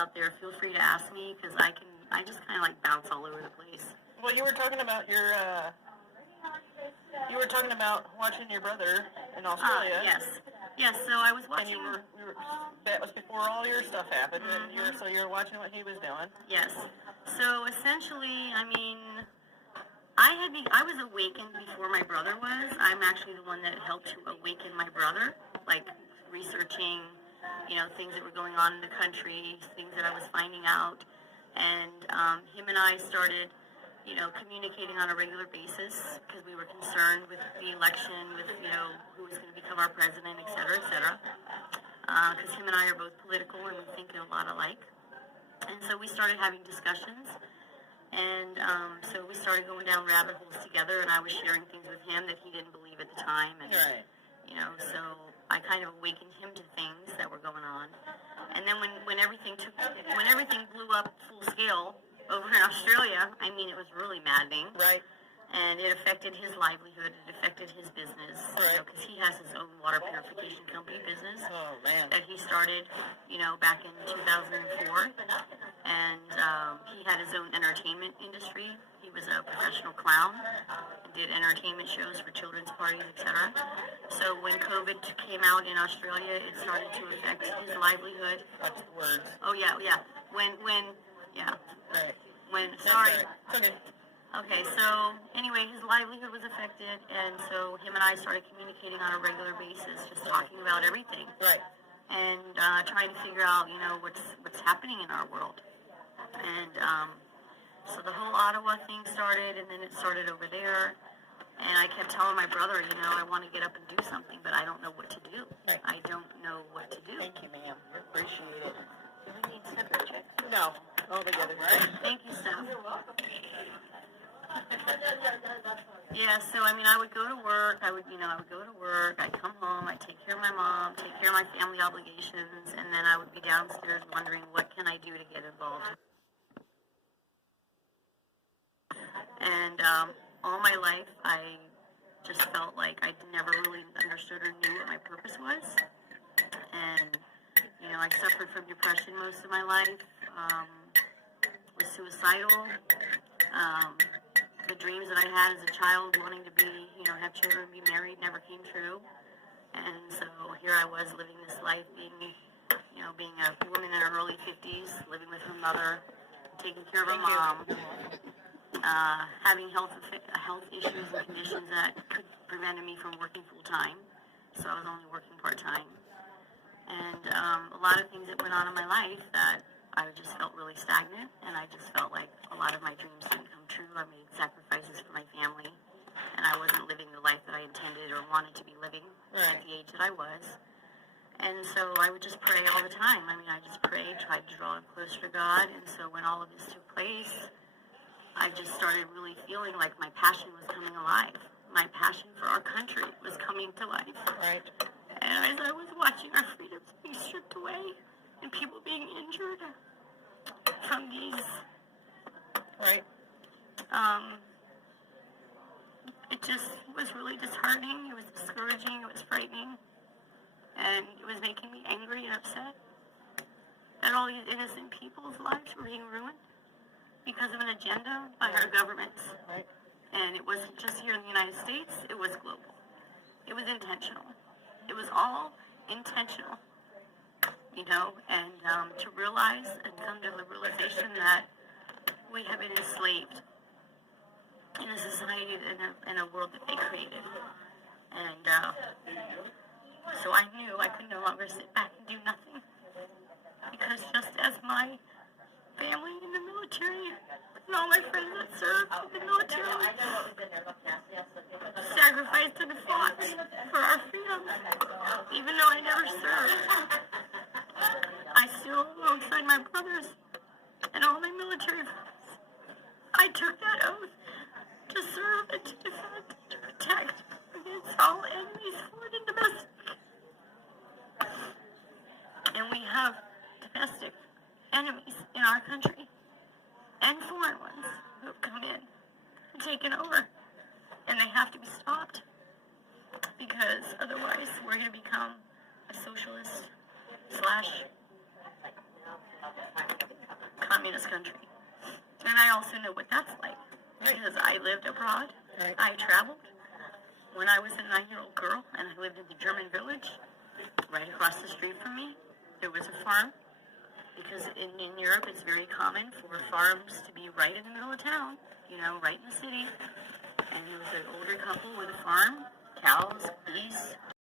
out there, feel free to ask me, because I just kind of like bounce all over the place. Well, you were talking about watching your brother in Australia. Yes. Yes, so I was watching. And that was before all your stuff happened, and you're watching what he was doing. Yes. So essentially, I mean, I was awakened before my brother was. I'm actually the one that helped to awaken my brother, like researching, things that were going on in the country, things that I was finding out. And him and I started, communicating on a regular basis because we were concerned with the election, with, who was going to become our president, et cetera, et cetera. Because him and I are both political and we think a lot alike. And so we started having discussions. And so we started going down rabbit holes together, and I was sharing things with him that he didn't believe at the time. And, right. So I kind of awakened him to things that were going on. And then when everything blew up full scale over in Australia, I mean, it was really maddening. Right. And it affected his livelihood. It affected his business. Right. Because he has his own water purification company business. Oh, man. That he started, back in 2004. And he had his own entertainment industry. He was a professional clown. Did entertainment shows for children's parties, etc. So when COVID came out in Australia, it started to affect his livelihood. That's the word. Oh, yeah. Yeah. Right. Sorry. Okay. Okay, so anyway, his livelihood was affected, and so him and I started communicating on a regular basis, just talking about everything. Right. And trying to figure out, what's happening in our world. And so the whole Ottawa thing started, and then it started over there. And I kept telling my brother, I want to get up and do something, but I don't know what to do. Right. I don't know what to do. Thank you, ma'am. I appreciate it. Do we need separate checks? No. All together, right? Thank you, Steph. Yeah, so I would go to work. I would go to work. I'd come home. I'd take care of my mom, take care of my family obligations, and then I would be downstairs wondering what can I do to get involved. And all my life, I just felt like I never really understood or knew what my purpose was. And I suffered from depression most of my life. Was suicidal. The dreams that I had as a child, wanting to be, have children, be married, never came true. And so here I was living this life, being a woman in her early 50s, living with her mother, taking care of her mom, having health issues and conditions that could prevented me from working full time. So I was only working part time. And a lot of things that went on in my life that I just felt really stagnant, and I just felt like a lot of my dreams didn't come true. I made sacrifices for my family, and I wasn't living the life that I intended or wanted to be living at the age that I was. And so I would just pray all the time. I just prayed, tried to draw closer to God, and so when all of this took place, I just started really feeling like my passion was coming alive. My passion for our country was coming to life. Right. And as I was watching our freedoms being stripped away, and people being injured from these. Right. It just was really disheartening. It was discouraging. It was frightening. And it was making me angry and upset that all these innocent people's lives were being ruined because of an agenda by our governments. Right. And it wasn't just here in the United States. It was global. It was intentional. It was all intentional. And to realize and come to the realization that we have been enslaved in a society, in a world that they created. And so I knew I could no longer sit back and do nothing. Because just as my family in the military and all my friends that served in the military sacrificed and fought for our freedom, even though I never served, I still, alongside my brothers and all my military friends, I took that oath to serve and to defend, to protect against all enemies, foreign and domestic. And we have domestic enemies in our country and foreign ones who have come in and taken over. And they have to be stopped, because otherwise we're going to become a socialist / communist country. And I also know what that's like, because I lived abroad. Right. I traveled when I was a 9-year-old girl, and I lived in the German village. Right across the street from me, there was a farm, because in Europe it's very common for farms to be right in the middle of town, right in the city. And there was an older couple with a farm, cows, bees,